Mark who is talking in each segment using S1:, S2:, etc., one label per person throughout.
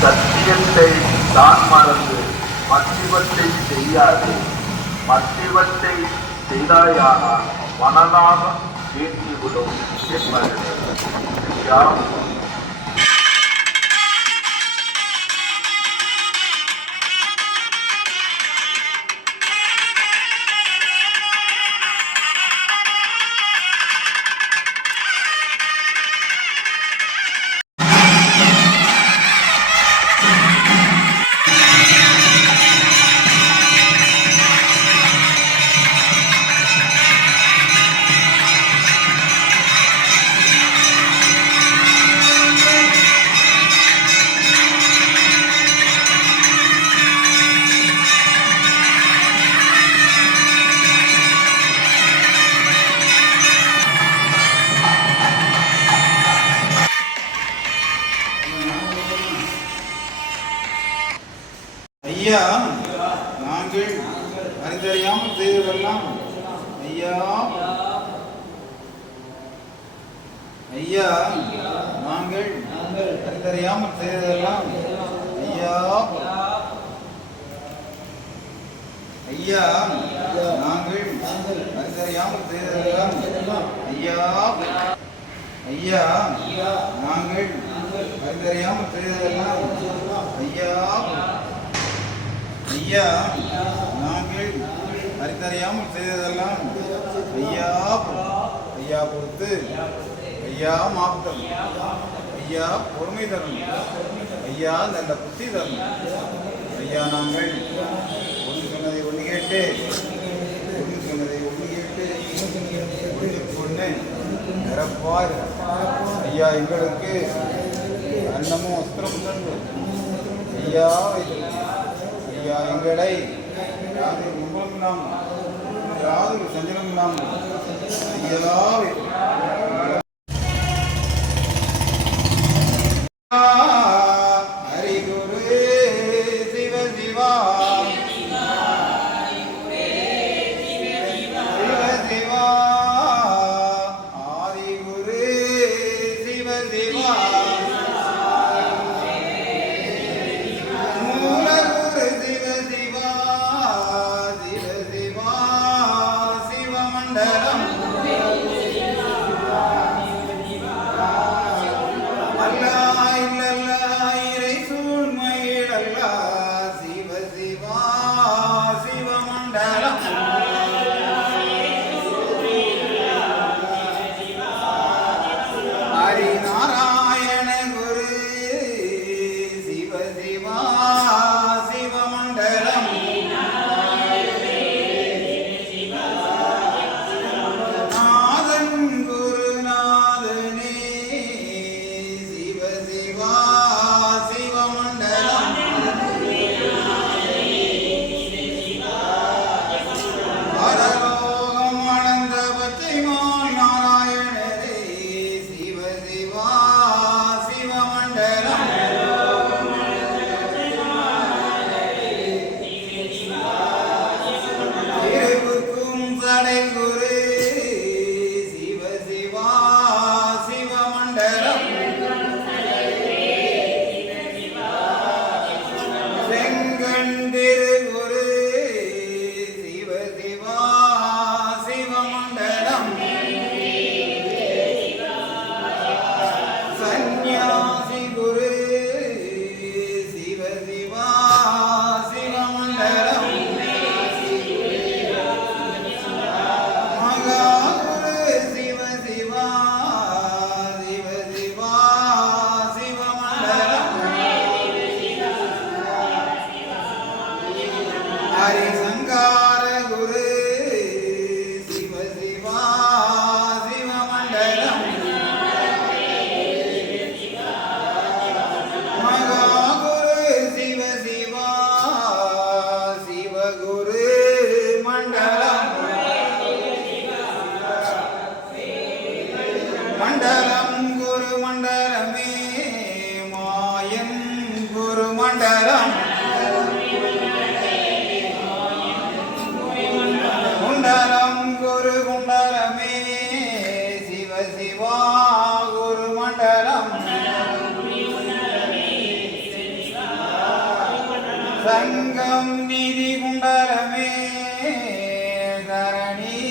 S1: சத்தியத்தை தான் மறந்து மத்திவத்தை செய்யாது. மத்திவத்தை செய்தாயானால் மனநாகம் தீர்த்திவிடும் என்பது ஐயா
S2: நாங்கள் அறிந்தறியாமல் செய்ததெல்லாம் ஐயா. ஐயா நாங்கள் அறிந்தறியாமல் செய்ததெல்லாம் ஐயா. ஐயா நாங்கள் அறிந்தறியாமல் செய்ததெல்லாம் ஐயா. ஐயா நாங்கள் அறிந்தறியாமல் செய்ததெல்லாம் ஐயா. ஐயா பொறுத்து ஐயா மாப்தம் ஐயா பொறுமை தரும். ஐயா நல்ல புத்தி தரும். ஐயா நாங்கள் ஒன்று சொன்னதை ஒன்று கேட்டு ஒன்று சொன்னதை ஒன்று கேட்டு ஒன்றுக்கு ஒன்று நிரப்பார். ஐயா எங்களுக்கு அன்னமும் வஸ்திரம் தந்து. ஐயா ஐயா எங்களை யாரு கும்பலம் இல்லாமல் யாரு சஞ்சலம் இல்லாமல் ஐயா आणि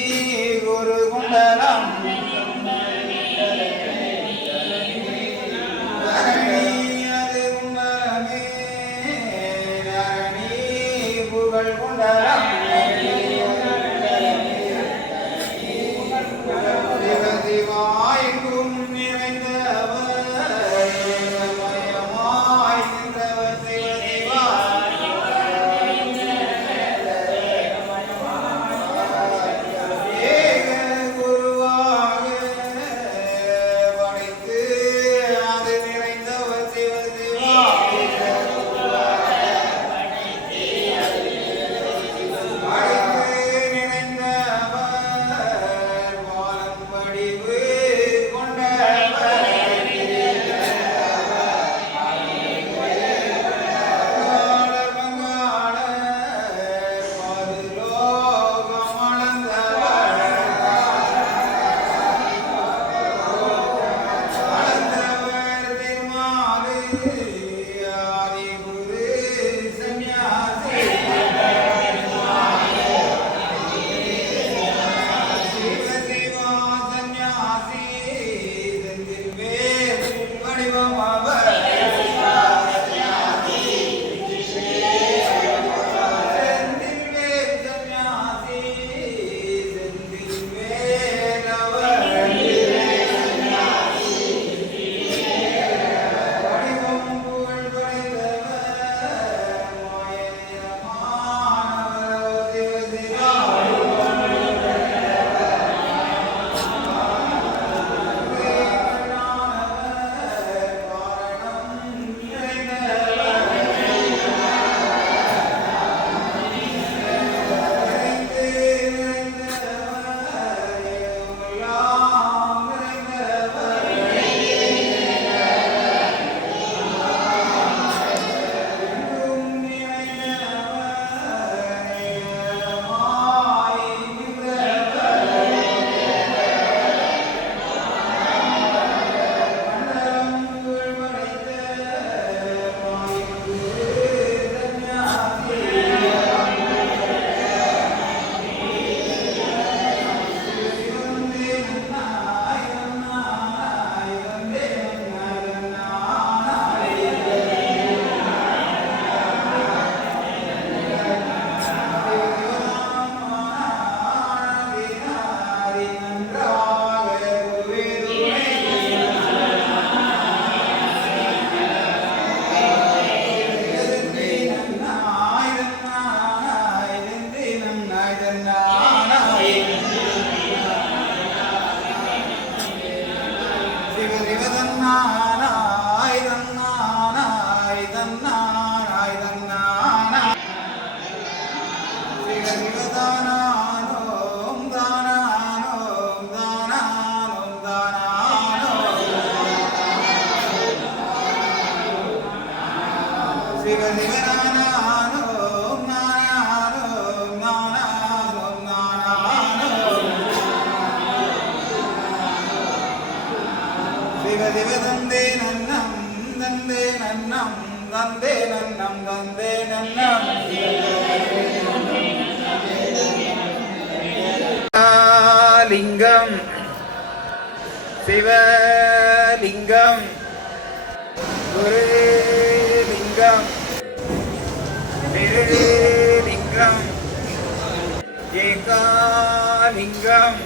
S2: Nandey nannam, nandey nannam, nandey nannam. ஏகாலிங்கம்.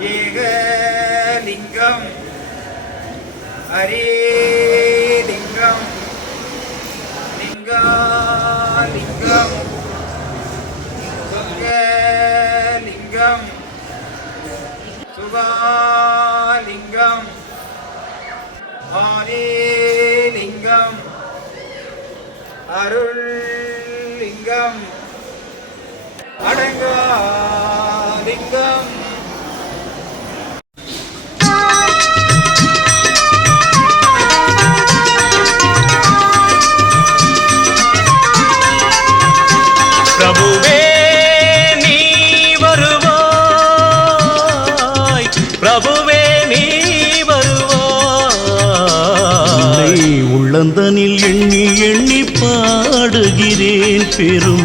S2: ஏகலிங்கம். ஹரேலிங்கம் லிங்காலிங்கம். சொர்க்கலிங்கம் சுபாலிங்கம். ஹரேலிங்கம் அருள்லிங்கம். அடங்கா லிங்கம்
S3: பிரபுவே நீ வருவாய். பிரபுவே நீ பெரும்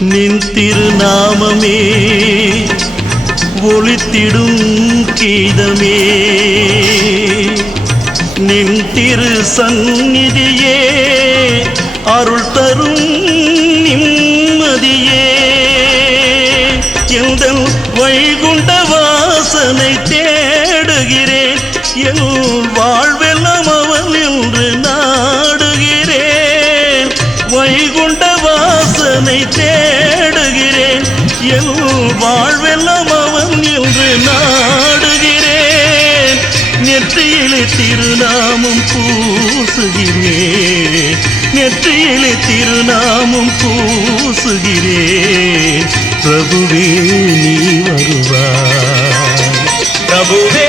S3: நின் திருநாமமே ஒளித்திடும் கீதமே. நின் திரு சந்நிதியே அருள் தரும் நிம்மதியே. எந்த வைகுண்ட வாசனை தேடுகிறேன் என் வாழ்வெல்லாம் அவன் என்று நாடுகிறேன். வைகுண்ட வாசனை தே வாழ்வில் வாழ்வெல்லாம் அவன் என்று நாடுகிறேன். நெற்றியிலே திருநாமம் பூசுகிறேன் நெற்றியிலே திருநாமம் பூசுகிறேன் பிரபுவே நீ வருவாய். பிரபுவே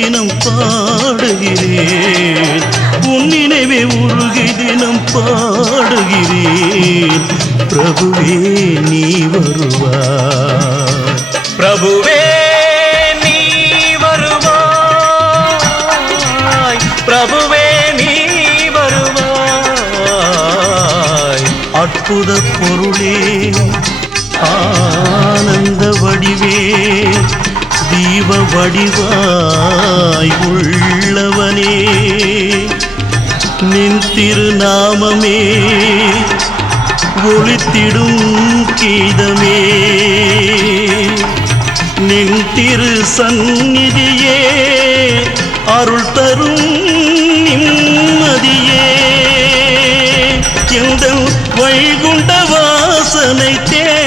S3: தினம் பாடுகிறேன். உன் நினைவே உருகி தினம் பாடுகிறேன். பிரபுவே நீ வருவாய். பிரபுவே நீ வருவாய். பிரபுவே நீ வருவாய். அற்புத பொருளே தீப வடிவாய் உள்ளவனே நின் திருநாமமே ஒளித்திடும் கீதமே. நின் திரு சந்நிதியே அருள் தரும் நிம்மதியே. எந்த வைகுண்ட வாசனை தே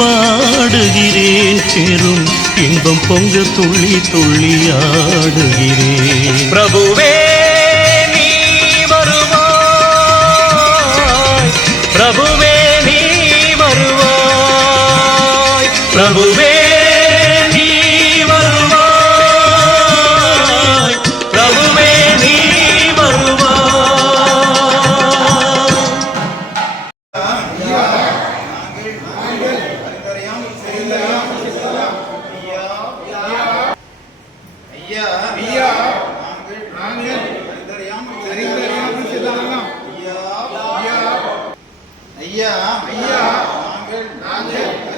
S3: பாடுகிறேன் பெரும் இன்பம் பொங்க துள்ளி துள்ளி ஆடுகிறேன் பிரபுவே நீ வருவாய். பிரபுவே
S2: ஐயா ஐயா நாங்கள் நாங்கள்